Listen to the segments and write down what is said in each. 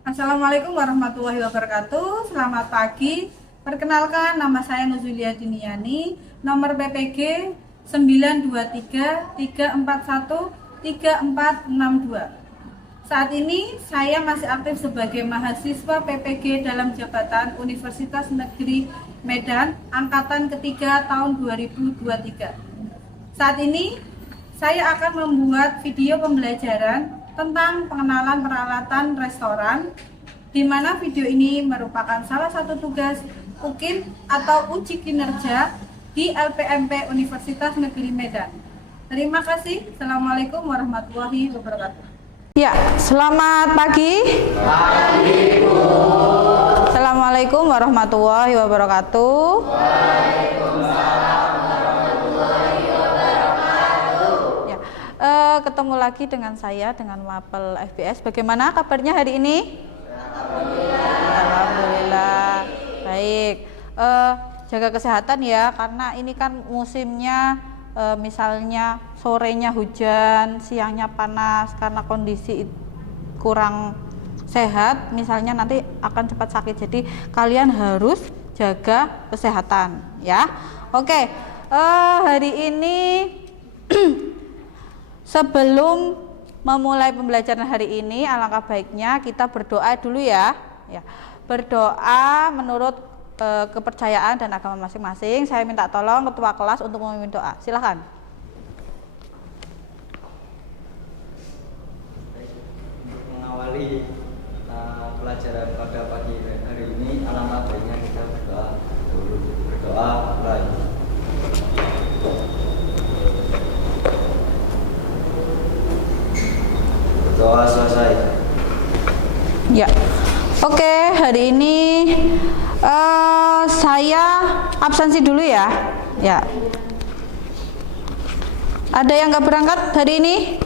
Assalamualaikum warahmatullahi wabarakatuh. Selamat pagi. Perkenalkan, nama saya Nuzulia Diniani, nomor BPG 92334136462. Saat ini saya masih aktif sebagai mahasiswa PPG dalam jabatan Universitas Negeri Medan Angkatan ketiga tahun 2023. Saat ini saya akan membuat video pembelajaran tentang pengenalan peralatan restoran, di mana video ini merupakan salah satu tugas UKIN atau uji kinerja di LPMP Universitas Negeri Medan. Terima kasih. Assalamualaikum warahmatullahi wabarakatuh. Ya, selamat pagi. Pagi, Bu. Assalamualaikum warahmatullahi wabarakatuh. Waalaikumsalam warahmatullahi wabarakatuh. Ya, ketemu lagi dengan saya, dengan Mapel FBS. Bagaimana kabarnya hari ini? Alhamdulillah. Baik. Jaga kesehatan ya, karena ini kan musimnya misalnya sorenya hujan, siangnya panas karena kondisi kurang sehat, misalnya nanti akan cepat sakit. Jadi kalian harus jaga kesehatan ya. Oke, hari ini sebelum memulai pembelajaran hari ini, alangkah baiknya kita berdoa dulu ya. Berdoa menurut kepercayaan dan agama masing-masing. Saya minta tolong ketua kelas untuk memimpin doa. Silahkan. Untuk mengawali pelajaran pada pagi hari ini, alangkah baiknya kita berdoa dulu. Berdoa mulai. Berdoa selesai. Ya. Oke, hari ini saya absensi dulu ya. Ya. Ada yang nggak berangkat hari ini?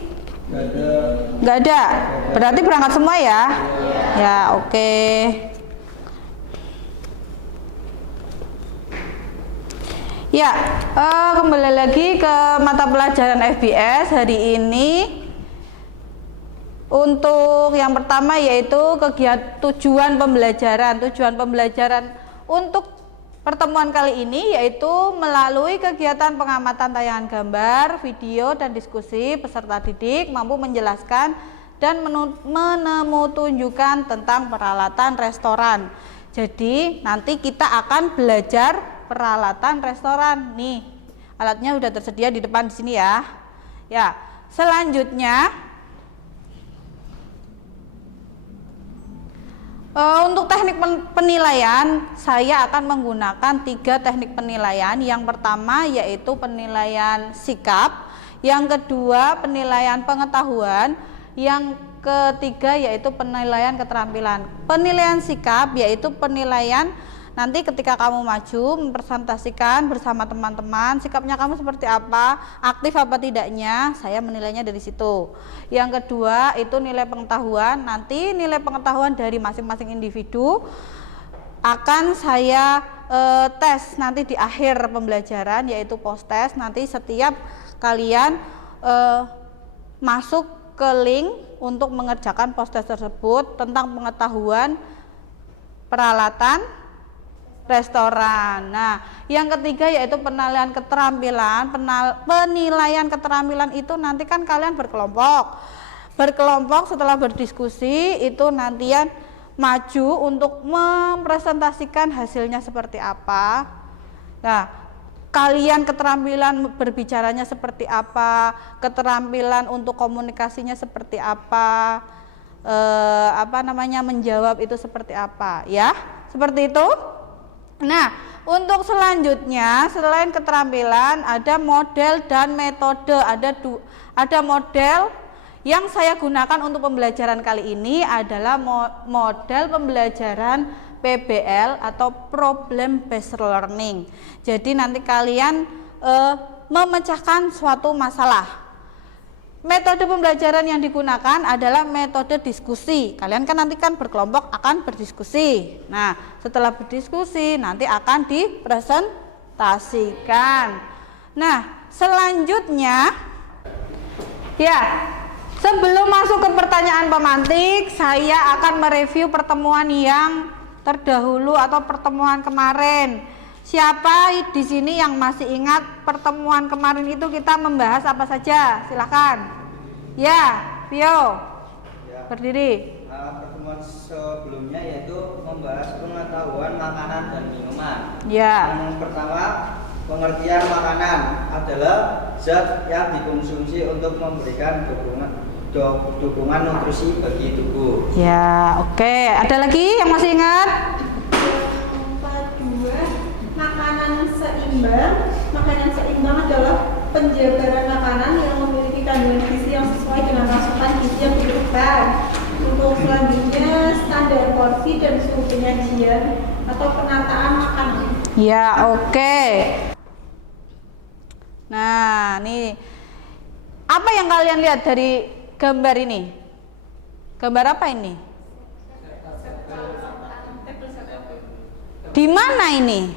Nggak ada. Berarti berangkat semua ya? Ya, oke. Ya, kembali lagi ke mata pelajaran FBS hari ini. Untuk yang pertama yaitu tujuan pembelajaran. Tujuan pembelajaran untuk pertemuan kali ini yaitu melalui kegiatan pengamatan tayangan gambar, video, dan diskusi, peserta didik mampu menjelaskan dan menemutunjukkan tentang peralatan restoran. Jadi nanti kita akan belajar peralatan restoran. Nih, alatnya sudah tersedia di depan di sini ya. Ya, selanjutnya untuk teknik penilaian, saya akan menggunakan 3 teknik penilaian. Yang pertama yaitu penilaian sikap, yang kedua penilaian pengetahuan, yang ketiga yaitu penilaian keterampilan. Penilaian sikap yaitu penilaian nanti ketika kamu maju mempresentasikan bersama teman-teman, sikapnya kamu seperti apa, aktif apa tidaknya, saya menilainya dari situ. Yang kedua itu nilai pengetahuan, nanti nilai pengetahuan dari masing-masing individu akan saya tes nanti di akhir pembelajaran, yaitu post test. Nanti setiap kalian masuk ke link untuk mengerjakan post test tersebut tentang pengetahuan peralatan restoran. Nah, yang ketiga yaitu penilaian keterampilan. Penilaian keterampilan itu nanti kan kalian berkelompok setelah berdiskusi itu nantian maju untuk mempresentasikan hasilnya seperti apa. Nah, kalian keterampilan berbicaranya seperti apa, keterampilan untuk komunikasinya seperti apa, menjawab itu seperti apa ya, seperti itu. Nah, untuk selanjutnya selain keterampilan ada model dan metode. Ada model yang saya gunakan untuk pembelajaran kali ini adalah model pembelajaran PBL atau Problem Based Learning. Jadi nanti kalian memecahkan suatu masalah. Metode pembelajaran yang digunakan adalah metode diskusi. Kalian kan nanti kan berkelompok akan berdiskusi. Nah, setelah berdiskusi nanti akan dipresentasikan. Nah, selanjutnya Sebelum masuk ke pertanyaan pemantik, saya akan mereview pertemuan yang terdahulu atau pertemuan kemarin. Siapa di sini yang masih ingat pertemuan kemarin itu kita membahas apa saja? Silahkan. Ya, Vio. Ya. Berdiri. Pertemuan sebelumnya yaitu membahas pengetahuan makanan dan minuman. Ya. Yang pertama, pengertian makanan adalah zat yang dikonsumsi untuk memberikan dukungan nutrisi bagi tubuh. Ya, oke. Ada lagi yang masih ingat? Kedua, makanan seimbang. Makanan seimbang adalah penjabaran makanan yang memiliki kandungan gizi yang sesuai dengan asupan gizi yang diperlukan. Untuk selanjutnya, standar porsi dan suhu penyajian atau penataan makanan. Ya, oke. Nah, nih apa yang kalian lihat dari gambar ini? Gambar apa ini? Di mana ini?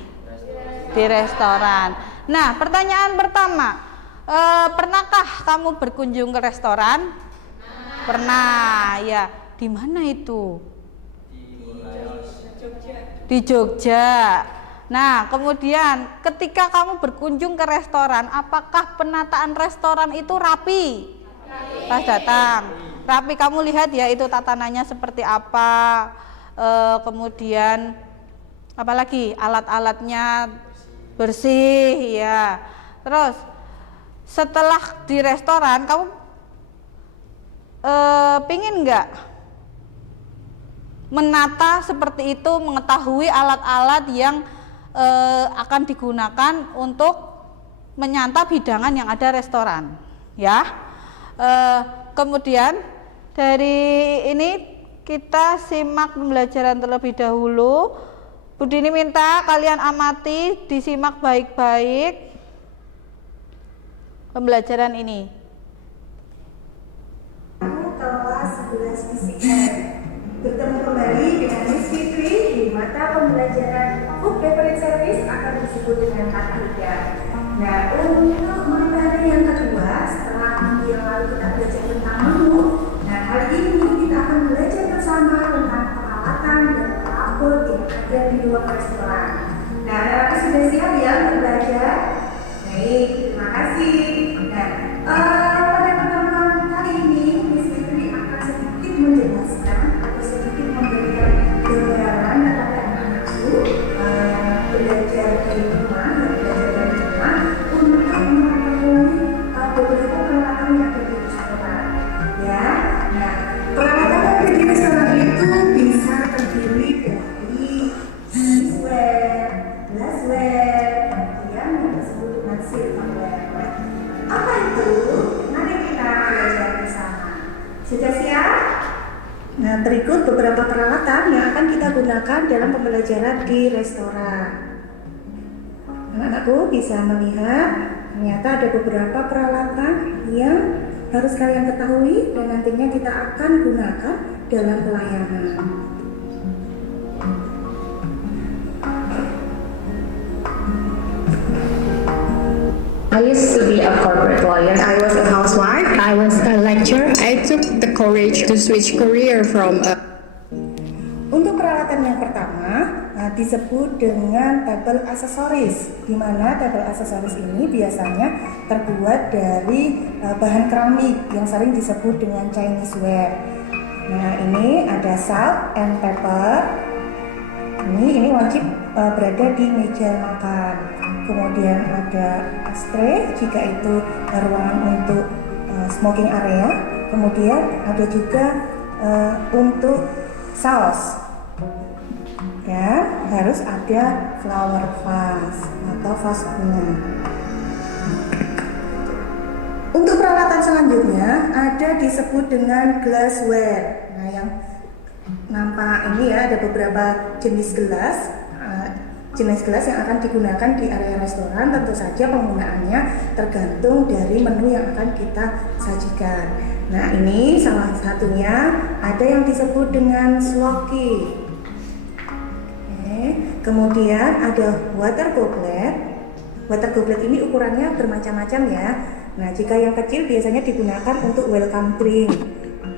Di restoran. Nah, pertanyaan pertama, pernahkah kamu berkunjung ke restoran? Pernah, ya. Di mana itu? Di Jogja. Nah, kemudian ketika kamu berkunjung ke restoran, apakah penataan restoran itu rapi? Pas datang, rapi. Kamu lihat ya itu tatanannya seperti apa. Kemudian apalagi alat-alatnya bersih, ya. Terus setelah di restoran, kamu pingin nggak menata seperti itu, mengetahui alat-alat yang akan digunakan untuk menyantap hidangan yang ada restoran, ya. Kemudian dari ini kita simak pembelajaran terlebih dahulu. Bu Dini minta kalian amati, disimak baik-baik pembelajaran ini. Kelas 11 fisika. Bertemu kembali dengan Miss Fitri di mata pembelajaran Food Preparation Service akan disebut dengan K3. Nah, untuk materi yang kedua setelah minggu yang lalu kita belajar tentang menu. Nah, kali ini kita akan belajar bersama tentang peralatan dan perabot yang ada di luar restoran. Nah, anak-anak sudah siap ya untuk belajar? Baik, terima kasih. Nah, pada pertemuan kali ini Miss Fitri akan sedikit menjelaskan atau sedikit memberikan gambaran kepada anak-anakku belajar di rumah dan belajar dari rumah untuk mengetahui beberapa peralatan yang ada di restoran. Ya, nah peralatan yang ada di restoran itu bisa terdiri dari dishware, glassware, kemudian yang disebut dengan silverware. Apa itu? Mari kita belajar bersama. Sudah siap? Nah, berikut beberapa peralatan yang akan kita gunakan dalam pembelajaran di restoran. Anak-anakku bisa melihat ternyata ada beberapa peralatan yang harus kalian ketahui dan nantinya kita akan gunakan dalam pelayanan. I used to be a corporate lawyer. I was a housewife. I was a lecturer. I took the courage to switch career from a Untuk peralatan yang pertama disebut dengan table aksesoris, di mana table aksesoris ini biasanya terbuat dari bahan keramik yang sering disebut dengan Chinese ware. Nah, ini ada salt and pepper. Ini wajib berada di meja makan. Kemudian ada ashtray jika itu ruangan untuk smoking area. Kemudian ada juga untuk saus. Dan harus ada flower vase atau vas bunga. Untuk peralatan selanjutnya ada disebut dengan glassware. Nah, yang nampak ini ya ada beberapa jenis gelas. Jenis gelas yang akan digunakan di area restoran, tentu saja penggunaannya tergantung dari menu yang akan kita sajikan. Nah, ini salah satunya ada yang disebut dengan sloki. Kemudian ada water goblet. Water goblet ini ukurannya bermacam-macam ya. Nah, jika yang kecil biasanya digunakan untuk welcome drink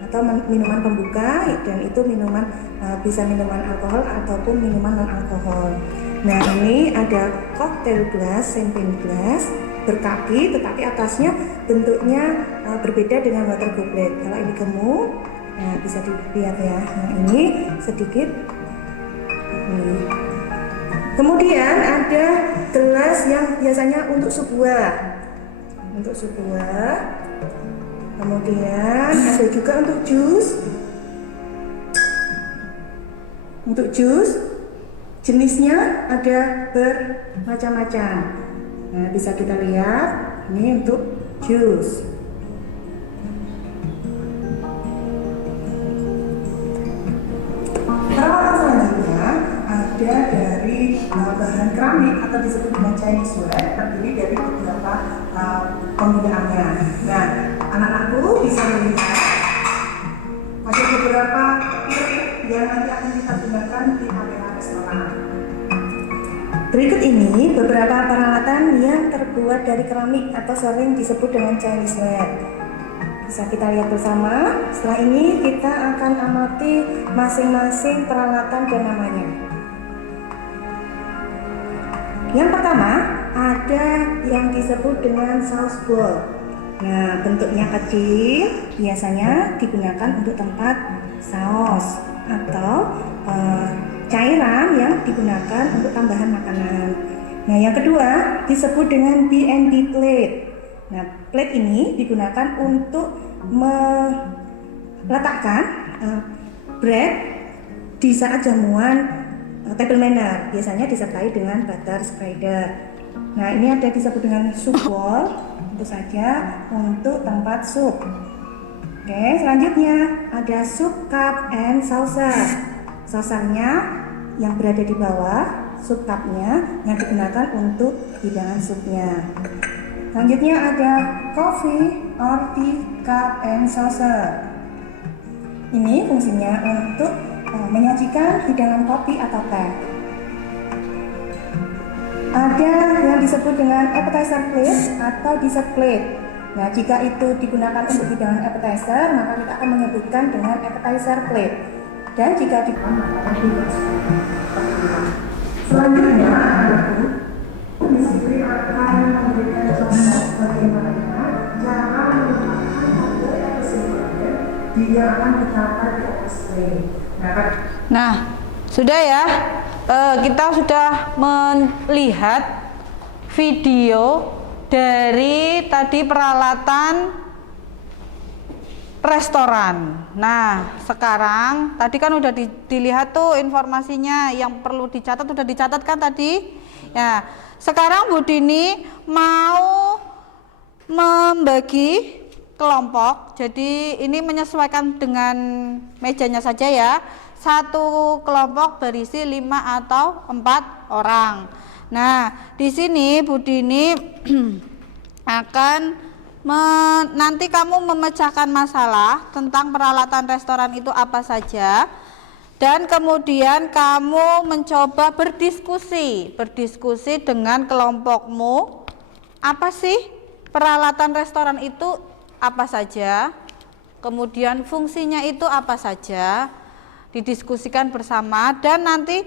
atau minuman pembuka, dan itu minuman bisa minuman alkohol ataupun minuman non alkohol. Nah, ini ada cocktail glass, champagne glass berkaki, tetapi atasnya bentuknya berbeda dengan water goblet. Kalau ini gemuk, nah bisa dilihat ya. Nah, ini sedikit. Kemudian ada gelas yang biasanya untuk sebuah. Kemudian ada juga untuk jus. Untuk jus jenisnya ada bermacam-macam. Nah, bisa kita lihat ini untuk jus. Peralatan selanjutnya ada dari bahan keramik atau disebut dengan Chinese ware, terdiri dari beberapa penggunaannya. Nah, anak-anakku bisa melihat ada beberapa piring yang nanti akan kita gunakan di area restoran. Berikut ini beberapa peralatan yang terbuat dari keramik atau sering disebut dengan Chinese ware. Bisa kita lihat bersama. Setelah ini kita akan amati masing-masing peralatan dan namanya. Yang pertama ada yang disebut dengan sauce bowl. Nah, bentuknya kecil, biasanya digunakan untuk tempat saus atau cairan yang digunakan untuk tambahan makanan. Nah, yang kedua disebut dengan B&B plate. Nah, plate ini digunakan untuk meletakkan bread di saat jamuan table manner, biasanya disertai dengan butter spreader. Nah, ini ada disebut dengan soup bowl, tentu saja untuk tempat sup. Oke, selanjutnya ada soup cup and saucer. Saucernya yang berada di bawah, soup cupnya yang digunakan untuk hidangan supnya. Selanjutnya ada coffee or tea cup and saucer. Ini fungsinya untuk menyajikan hidangan kopi atau teh. Ada yang disebut dengan appetizer plate atau dessert plate. Nah, jika itu digunakan untuk hidangan appetizer, maka kita akan menyebutkan dengan appetizer plate. Dan jika digunakan selanjutnya, Misri akan memberikan contoh bagaimana cara menggunakan tablet kesimpulan jika akan ditampar di atas tray. Nah, sudah ya, kita sudah melihat video dari tadi peralatan restoran. Nah, sekarang tadi kan udah dilihat tuh informasinya, yang perlu dicatat udah dicatat kan tadi. Ya, sekarang Bu Dini mau membagi kelompok. Jadi ini menyesuaikan dengan mejanya saja ya. Satu kelompok berisi 5 atau 4 orang. Nah, di sini Bu Dini akan nanti kamu memecahkan masalah tentang peralatan restoran itu apa saja, dan kemudian kamu mencoba berdiskusi dengan kelompokmu, apa sih peralatan restoran itu apa saja, kemudian fungsinya itu apa saja, didiskusikan bersama dan nanti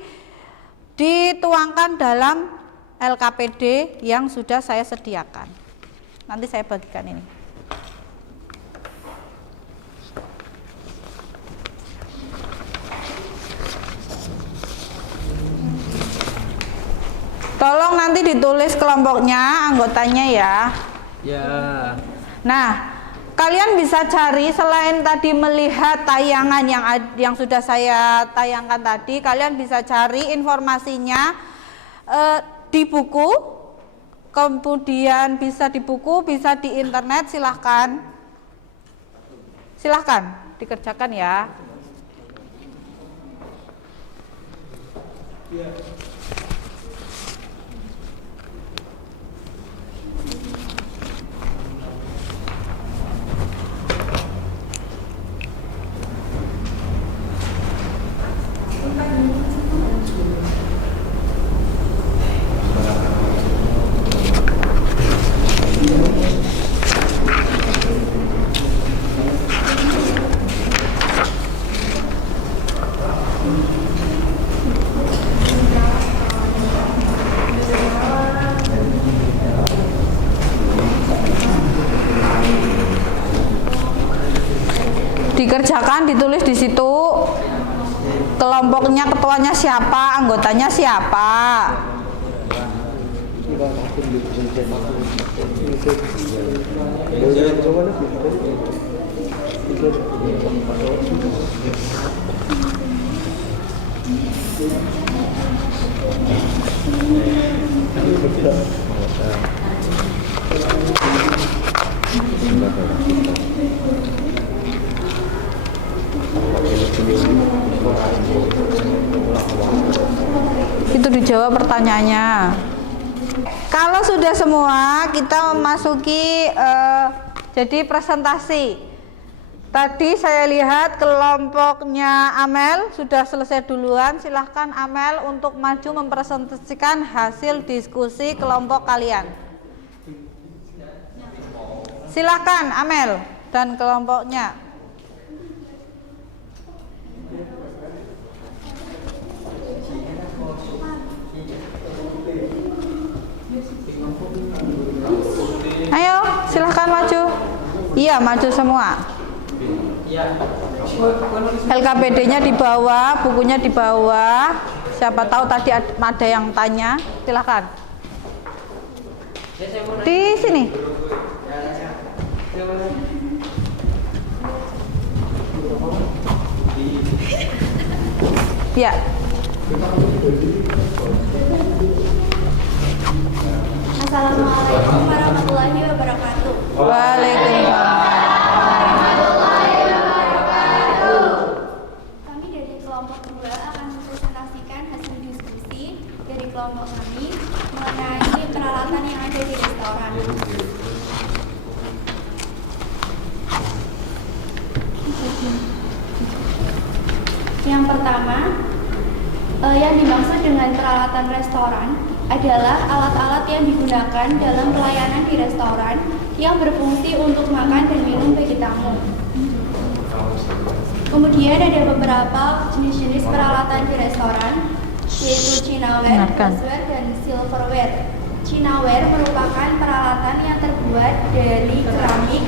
dituangkan dalam LKPD yang sudah saya sediakan. Nanti saya bagikan ini. Tolong nanti ditulis kelompoknya, anggotanya ya. Ya. Nah, kalian bisa cari selain tadi melihat tayangan yang sudah saya tayangkan tadi, kalian bisa cari informasinya di buku, kemudian bisa di buku, bisa di internet, silahkan dikerjakan ya. Silahkan ditulis di situ kelompoknya, ketuanya siapa, anggotanya siapa. Itu dijawab pertanyaannya. Kalau sudah semua, kita memasuki jadi presentasi. Tadi saya lihat kelompoknya Amel sudah selesai duluan. Silahkan Amel untuk maju mempresentasikan hasil diskusi kelompok kalian. Silahkan Amel dan kelompoknya. Ayo, silahkan maju. Iya, maju semua. LKPD-nya di bawah, bukunya di bawah. Siapa tahu tadi ada yang tanya. Silahkan. Di sini. Ya. Assalamualaikum warahmatullahi wabarakatuh. Waalaikumsalam. Kami dari kelompok 2 akan mempresentasikan hasil diskusi dari kelompok kami mengenai peralatan yang ada di restoran. Yang pertama, yang dimaksud dengan peralatan restoran adalah alat-alat yang digunakan dalam pelayanan di restoran yang berfungsi untuk makan dan minum bagi tamu. Kemudian ada beberapa jenis-jenis peralatan di restoran, yaitu Chinaware, glassware, dan silverware. Chinaware merupakan peralatan yang terbuat dari keramik,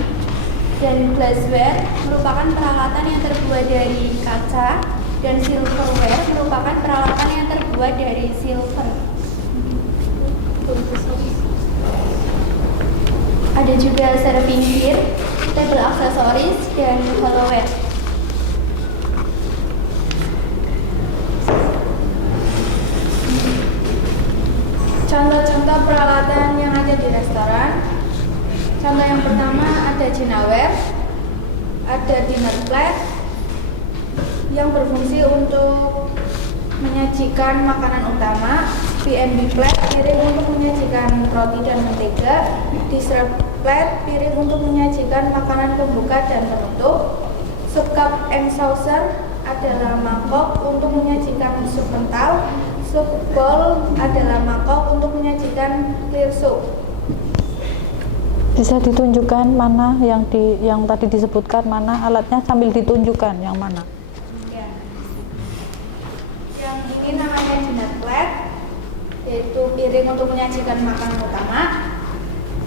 dan glassware merupakan peralatan yang terbuat dari kaca, dan silverware merupakan peralatan yang terbuat dari silver. Ada juga serving gear, table aksesoris, dan hollowware. Contoh-contoh peralatan yang ada di restoran. Contoh yang pertama ada Chinaware, ada dinner plate yang berfungsi untuk menyajikan makanan utama, P&B plate piring untuk menyajikan roti dan mentega, dessert plate piring untuk menyajikan makanan pembuka dan penutup, soup cup and saucer adalah mangkok untuk menyajikan sup kental, soup bowl adalah mangkok untuk menyajikan clear soup. Bisa ditunjukkan mana yang tadi disebutkan, mana alatnya sambil ditunjukkan yang mana? Ya. Yang ini namanya dinner plate, yaitu piring untuk menyajikan makanan utama.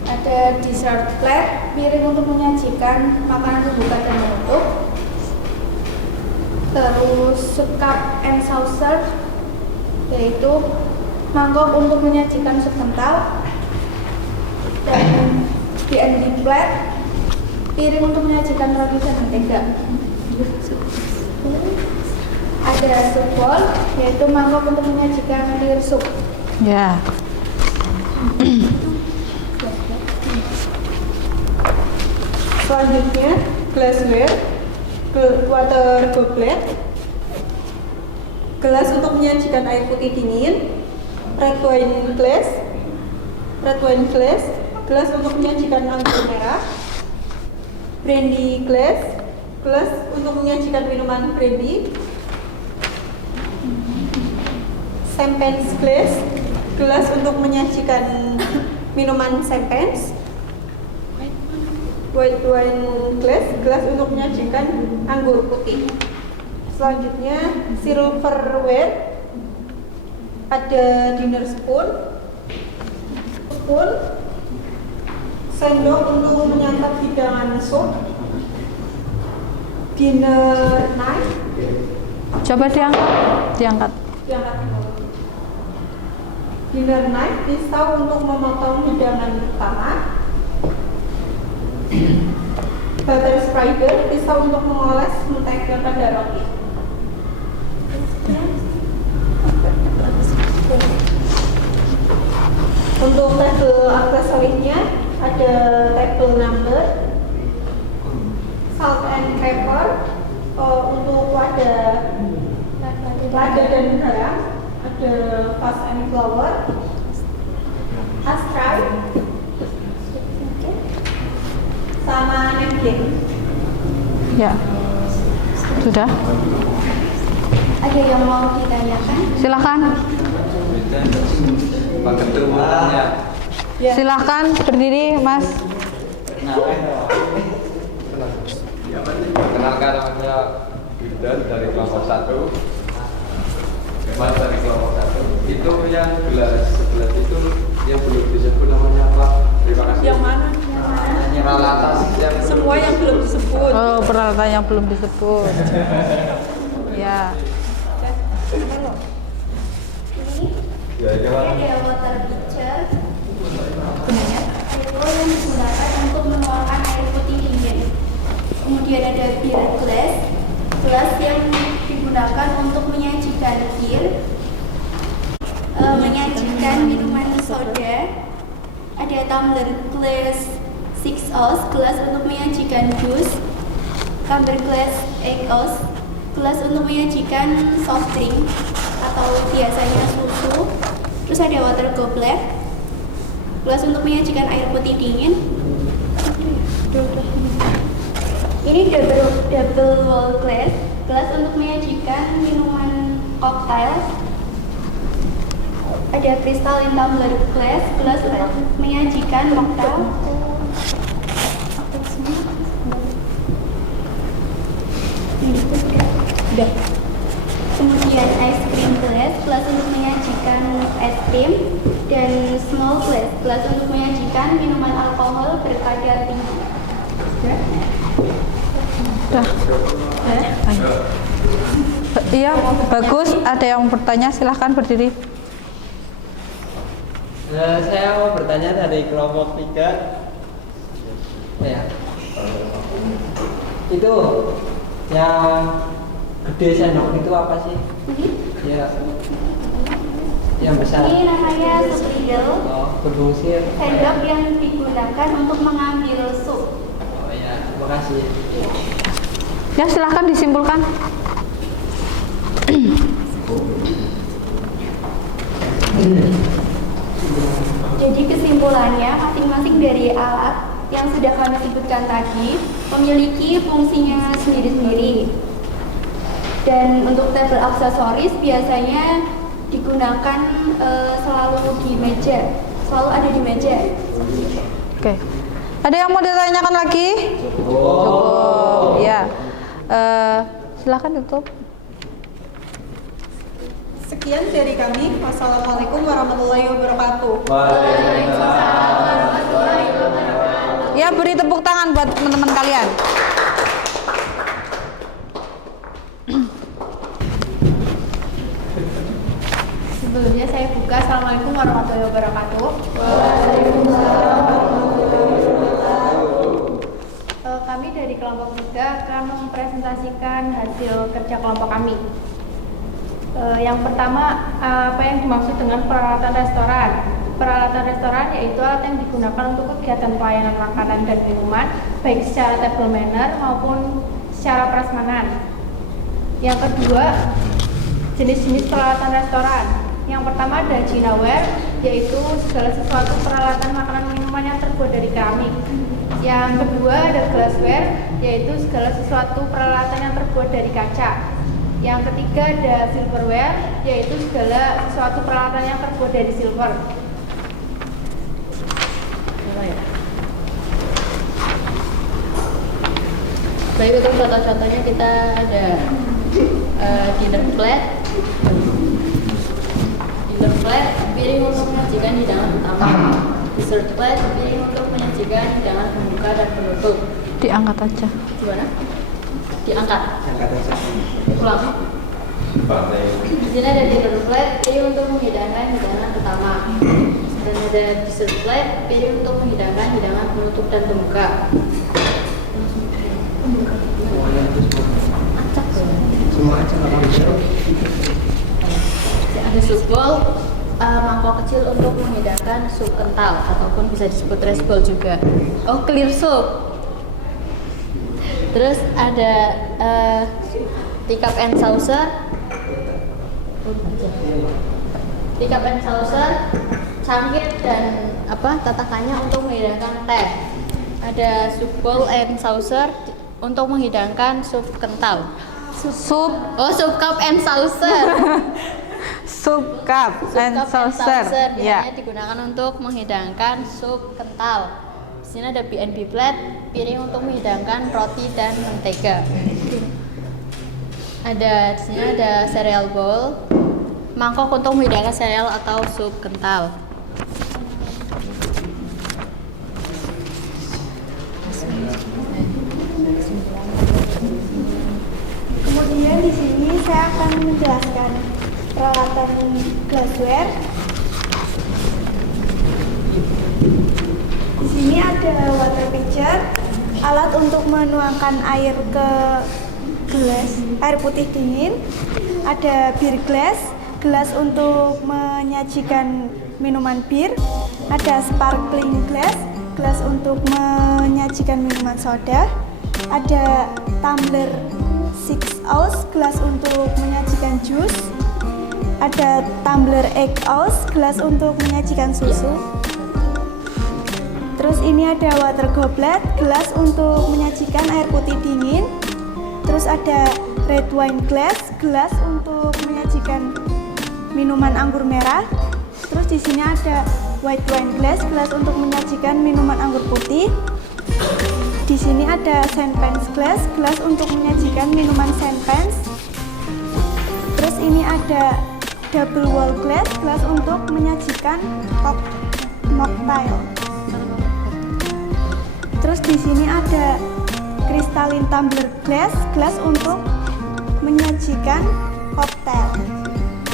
Ada dessert plate, piring untuk menyajikan makanan pembuka dan penutup. Terus soup cup and saucer, yaitu mangkok untuk menyajikan sup kental. Dan P&B plate, piring untuk menyajikan roti dan mentega. Ada soup bowl, yaitu mangkok untuk menyajikan clear soup. Ya. Selanjutnya glassware, water goblet, gelas untuk menyajikan air putih dingin, red wine glass, gelas untuk menyajikan anggur merah, brandy glass, gelas untuk menyajikan minuman brandy, champagne glass, gelas untuk menyajikan minuman champagne, white wine glass, gelas untuk menyajikan anggur putih. Selanjutnya silverware, ada dinner spoon, sendok untuk menyantap hidangan sup, dinner knife. Coba diangkat. Dinner knife, pisau untuk memotong hidangan utama. Butter spreader, pisau untuk mengoles mentega pada roti. Untuk table aksesorinya ada table number, salt and pepper, untuk wadah lada dan garam, ada vase and flower, astray, sama napkin. Ya. Sudah? Ada yang mau ditanyakan? Silakan. Pak Ketua. Silakan berdiri, Mas. Kenalkan namanya Wildan dari kelompok 1. Mas dari kelompok 1. Itu yang gelas 11 itu yang belum disebut namanya apa? Terima kasih. Yang mana? Peralatan yang Semua yang belum disebut. Oh, peralatan yang belum disebut. Ya. Ya, Ini jangan. ada water pitcher. Itu yang digunakan untuk mengeluarkan air putih dingin. Kemudian ada beer glass, gelas yang digunakan untuk menyajikan bir, menyajikan minuman soda. Ada tumbler glass 6 ounce, gelas untuk menyajikan jus. Tumbler glass 8 ounce, gelas untuk menyajikan soft drink atau biasanya susu. Terus ada water goblet, gelas untuk menyajikan air putih dingin. Ini double wall glass, gelas untuk menyajikan minuman cocktail. Ada crystal in tumbler glass, gelas untuk menyajikan mocktail. Udah. Kemudian ice cream glass, gelas untuk menyajikan es krim. Dan small glass, gelas untuk menyajikan minuman alkohol berkadar tinggi. Sudah. Iya, bagus. Ada yang bertanya, silahkan berdiri. Saya mau bertanya dari kelompok 3. Ya. Itu yang gede sendok itu apa sih? Ya. Yang besar. Ini namanya soup ladle, Oh, berfungsi. sendok yang digunakan untuk mengambil sup. Oh ya, terima kasih. Ya, silahkan disimpulkan. Jadi kesimpulannya, masing-masing dari alat yang sudah kami sebutkan tadi memiliki fungsinya sendiri-sendiri. Dan untuk table aksesoris biasanya digunakan selalu di meja, selalu ada di meja. Oke. Ada yang mau ditanyakan lagi? Cukup. Ya. Silakan tutup. Sekian dari kami. Wassalamualaikum warahmatullahi wabarakatuh. Ya, beri tepuk tangan buat teman-teman kalian. Sebelumnya saya buka. Assalamualaikum warahmatullahi wabarakatuh. Kami dari kelompok 3 akan mempresentasikan hasil kerja kelompok kami. Yang pertama, apa yang dimaksud dengan peralatan restoran? Peralatan restoran yaitu alat yang digunakan untuk kegiatan pelayanan makanan dan minuman, baik secara table manner maupun secara prasmanan. Yang kedua, jenis-jenis peralatan restoran. Yang pertama ada Chinaware, yaitu segala sesuatu peralatan makanan minuman yang terbuat dari keramik. Yang kedua ada Glassware, yaitu segala sesuatu peralatan yang terbuat dari kaca. Yang ketiga ada Silverware, yaitu segala sesuatu peralatan yang terbuat dari silver. Baik, untuk contoh-contohnya kita ada dinner plate, piring untuk menyajikan hidangan utama, dessert plate, piring untuk menyajikan hidangan pembuka dan penutup. Diangkat aja. Gimana? diangkat. Angkat aja. Ulang. Partai. Di sini ada dinner plate, pilih untuk menghidangkan hidangan utama. Dan ada dessert plate, pilih untuk menghidangkan hidangan penutup dan pembuka. Acak tuh. Semua aja nggak apa-apa. Ada sup bowl, mangkok kecil untuk menghidangkan sup kental ataupun bisa disebut rice bowl juga. Oh, clear soup. Terus ada teacup and saucer. Teacup and saucer, cangkir dan tatakannya untuk menghidangkan teh. Ada soup bowl and saucer untuk menghidangkan sup kental. Sup Soup cup and saucer. Sup cup and saucer. Biasanya digunakan untuk menghidangkan sup kental. Di sini ada B&B plate, piring untuk menghidangkan roti dan mentega. Di sini ada cereal bowl, mangkok untuk menghidangkan sereal atau sup kental. Kemudian di sini saya akan menjelaskan peralatan glassware. Di sini ada water pitcher, alat untuk menuangkan air ke gelas, air putih dingin. Ada beer glass, gelas untuk menyajikan minuman bir. Ada sparkling glass, gelas untuk menyajikan minuman soda. Ada tumbler 6 ounce, gelas untuk menyajikan jus. Ada tumbler 8 ounce, gelas untuk menyajikan susu. Terus ini ada water goblet, gelas untuk menyajikan air putih dingin. Terus ada red wine glass, gelas untuk menyajikan minuman anggur merah. Terus di sini ada white wine glass, gelas untuk menyajikan minuman anggur putih. Di sini ada champagne glass, gelas untuk menyajikan minuman champagne. Terus ini ada double wall glass, gelas untuk menyajikan mocktail. Terus di sini ada crystalline tumbler glass, gelas untuk menyajikan koktail.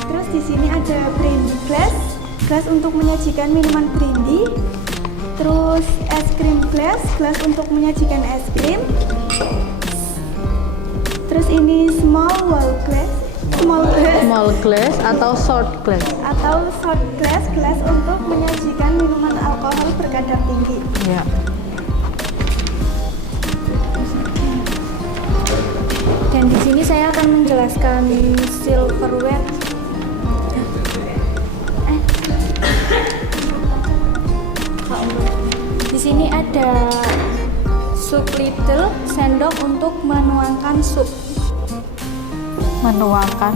Terus di sini ada brandy glass, gelas untuk menyajikan minuman brandy. Terus es krim glass, gelas untuk menyajikan es krim. Terus ini small glass atau short glass. gelas untuk menyajikan minuman alkohol berkadar tinggi. Ya. Dan di sini saya akan menjelaskan silverware. Di sini ada soup ladle, sendok untuk menuangkan sup. Menuangkan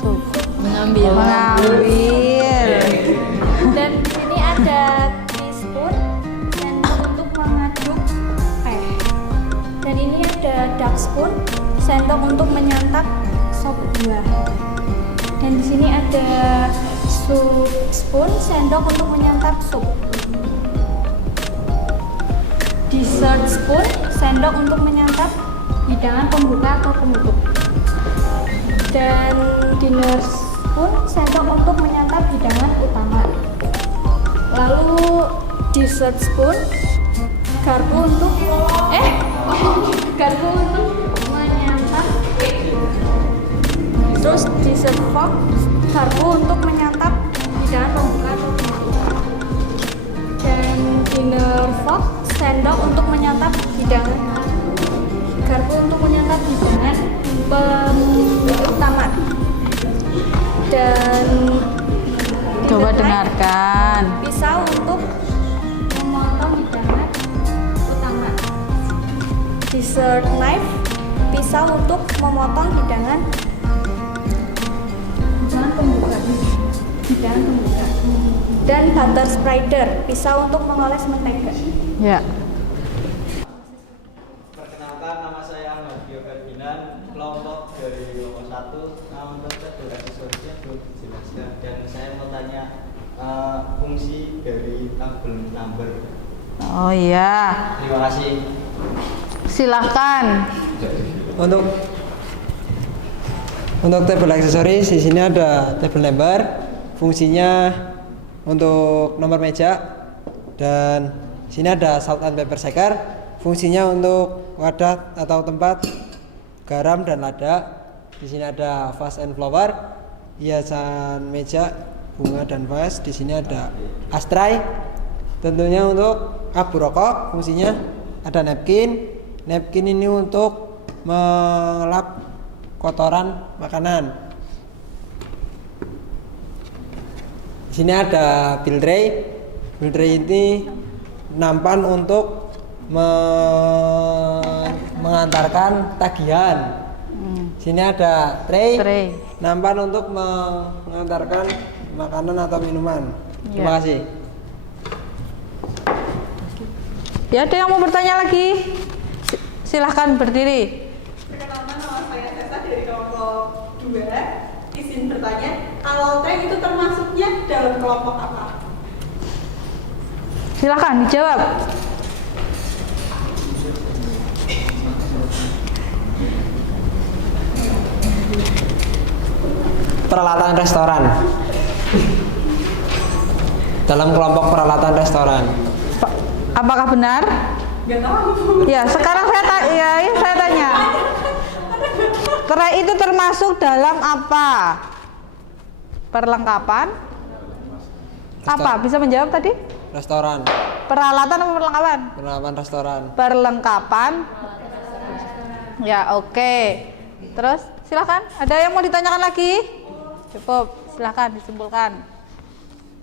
sup. Mengambil. Dan di sini ada teaspoon, sendok untuk mengaduk teh. Dan ini ada dark spoon, sendok untuk menyantap sop buah. Dan di sini ada soup spoon, sendok untuk menyantap sup. Dessert spoon, sendok untuk menyantap hidangan pembuka atau penutup. Dan dinner spoon, sendok untuk menyantap hidangan utama. Lalu dessert spoon, garpu untuk menyantap cake. Terus dessert fork, garpu untuk menyantap hidangan pembuka atau penutup. Dan dinner fork, sendok untuk menyantap hidangan, garpu untuk menyantap hidangan utama. Dan Coba dengarkan. pisau untuk memotong hidangan utama. Dessert knife, pisau untuk memotong hidangan pembuka. Dan butter spreader, pisau untuk mengoles mentega. Ya. Perkenalkan, nama saya Ahmad Gio Ferdinand, kelompok dari kelompok 1. Nama saya aksesorisnya belum dijelaskan, dan saya mau tanya fungsi dari tabel number. Oh iya. Terima kasih. Silahkan. Untuk tabel aksesoris di sini ada tabel number, fungsinya untuk nomor meja, dan di sini ada salt and pepper shaker, fungsinya untuk wadah atau tempat garam dan lada. Di sini ada vase and flower, hiasan meja, bunga dan vas. Di sini ada astray, tentunya untuk abu rokok. Fungsinya ada napkin. Napkin ini untuk melap kotoran makanan. Di sini ada bill tray. Bill tray ini nampan untuk mengantarkan tagihan. Di sini ada tray. Nampan untuk mengantarkan makanan atau minuman. Terima kasih. Ya, ada yang mau bertanya lagi? Silahkan berdiri. Perkenalkan, nama saya Tessa dari kelompok 2. Izin bertanya, kalau tray itu termasuknya dalam kelompok apa? Silahkan dijawab. Peralatan restoran. Dalam kelompok peralatan restoran. Apakah benar? Nggak tahu. Ya, sekarang saya tanya. Tray itu termasuk dalam apa? Perlengkapan? Apa? Bisa menjawab tadi? Restoran. Peralatan atau perlengkapan? Peralatan restoran. Perlengkapan. Ya, oke. Terus silakan. Ada yang mau ditanyakan lagi? Cukup. Silakan disimpulkan.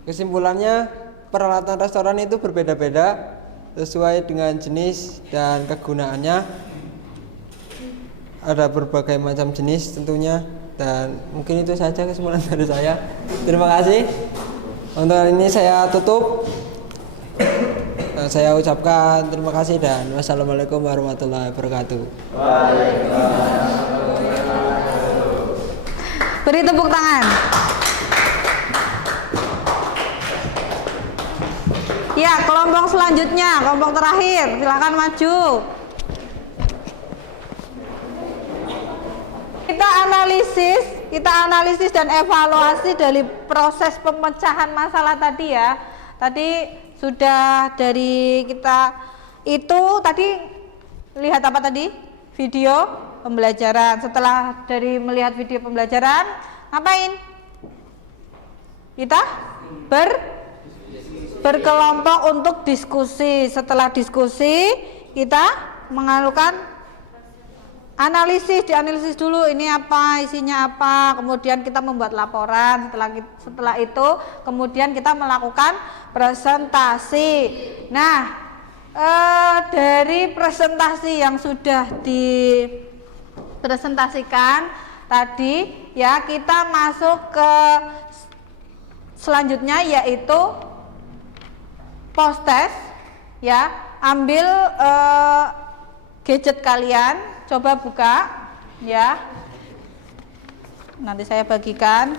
Kesimpulannya, peralatan restoran itu berbeda-beda sesuai dengan jenis dan kegunaannya. Ada berbagai macam jenis tentunya, dan mungkin itu saja kesimpulan dari saya. Terima kasih. Untuk hari ini saya tutup. Saya ucapkan terima kasih dan wassalamualaikum warahmatullahi wabarakatuh. Beri tepuk tangan. Ya, kelompok selanjutnya, kelompok terakhir, silakan maju. Kita analisis dan evaluasi dari proses pemecahan masalah tadi ya. Tadi sudah dari kita itu tadi lihat apa tadi? Video pembelajaran. Setelah dari melihat video pembelajaran, ngapain? Kita berkelompok untuk diskusi. Setelah diskusi, kita mengalukan dianalisis dulu ini apa, isinya apa, kemudian kita membuat laporan. Setelah itu kemudian kita melakukan presentasi. Nah, dari presentasi yang sudah dipresentasikan tadi ya, kita masuk ke selanjutnya yaitu post test ya. Ambil gadget kalian, coba buka ya. Nanti saya bagikan.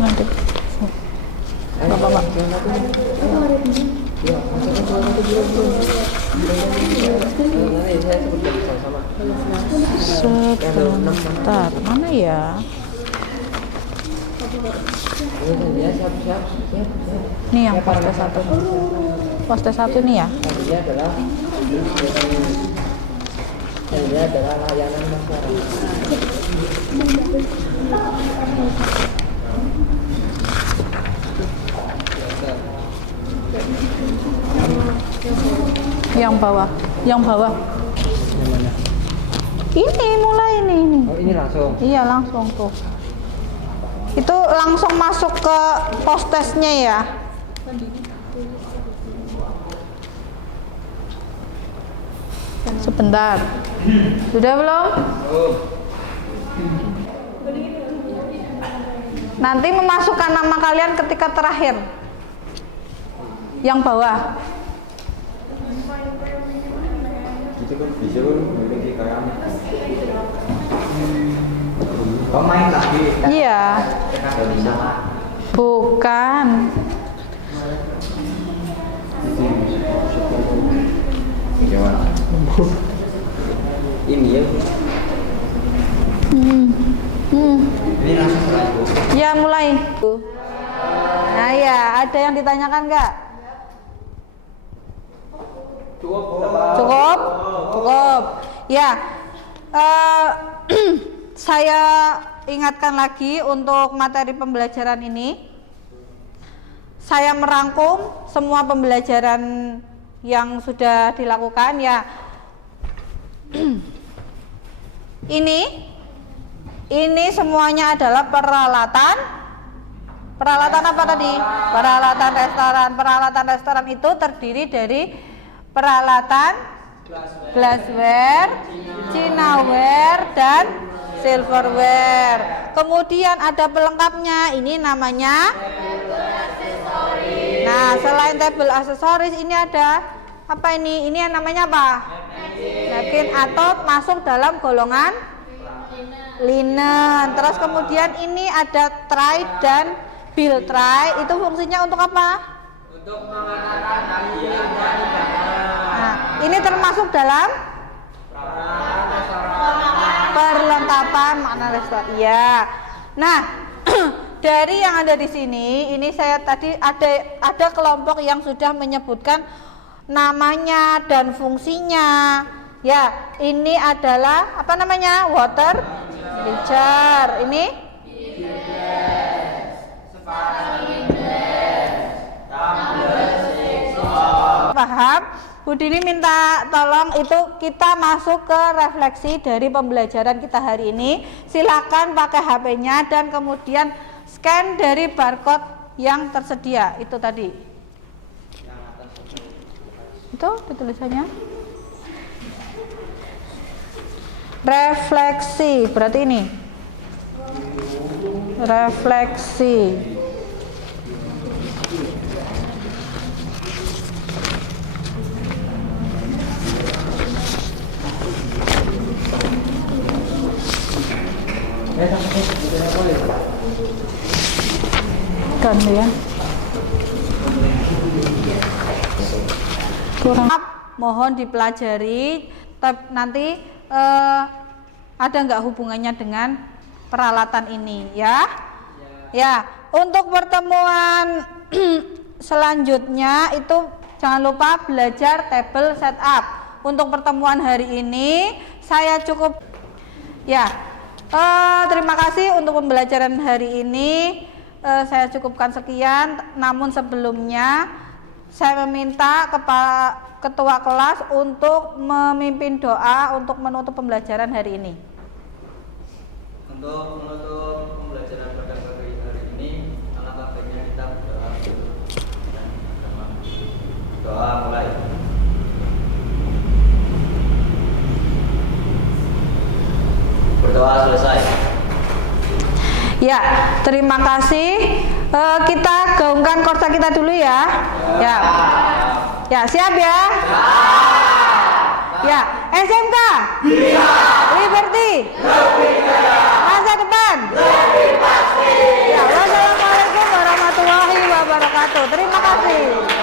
Nanti. Bapak. Sebentar, mana ya? Ini yang poste 1. Poste 1 nih ya. Ini adalah layanan masyarakat. Yang bawah. Yang mana? Ini mulai ini. Oh, ini langsung. Iya, langsung tuh. Itu langsung masuk ke post testnya ya. Sebentar. Sudah belum? Nanti memasukkan nama kalian ketika terakhir. Yang bawah. Itu kan bisa kan kayak main lagi. Iya. Dari sana. Bukan. Ini ya. Ini langsung mulai. Ya mulai. Nah ya, ada yang ditanyakan nggak? Cukup? Cukup. Ya, saya ingatkan lagi untuk materi pembelajaran ini. Saya merangkum semua pembelajaran yang sudah dilakukan ya. Ini semuanya adalah peralatan. Peralatan apa tadi? Peralatan restoran. Peralatan restoran itu terdiri dari peralatan glassware, chinaware, dan silverware. Kemudian ada pelengkapnya. Ini namanya. Nah, selain table aksesoris ini ada apa ini? Ini yang namanya apa? Napkin atau masuk dalam golongan linen. Terus kemudian ini ada tray dan bill tray. Itu fungsinya untuk apa? Untuk mengatakan hadiah dan undangan. Nah, ini termasuk dalam perlengkapan makanan restoran. Iya. Nah, dari yang ada di sini, ini saya tadi ada kelompok yang sudah menyebutkan namanya dan fungsinya. Ya, ini adalah apa namanya? Water pitcher. Ini paham? Bu Dini minta tolong itu kita masuk ke refleksi dari pembelajaran kita hari ini. Silakan pakai HP-nya dan kemudian scan dari barcode yang tersedia. Itu tadi. Itu tulisannya. Refleksi, berarti ini. Refleksi. Gantian. Kurang. Mohon dipelajari. Nanti ada nggak hubungannya dengan peralatan ini ya? Ya. Untuk pertemuan selanjutnya itu jangan lupa belajar table setup. Untuk pertemuan hari ini saya cukup ya. Terima kasih untuk pembelajaran hari ini. Saya cukupkan sekian. Namun sebelumnya saya meminta ketua kelas untuk memimpin doa untuk menutup pembelajaran hari ini. Untuk menutup pembelajaran pada pagi hari ini, alangkah baiknya kita berdoa. Doa mulai. Berdoa selesai. Ya, terima kasih. Kita gaungkan korsa kita dulu ya. Ya. Ya, siap ya? Ya, SMK. Liberty. Masa depan. Ya, wassalamualaikum warahmatullahi wabarakatuh. Terima kasih.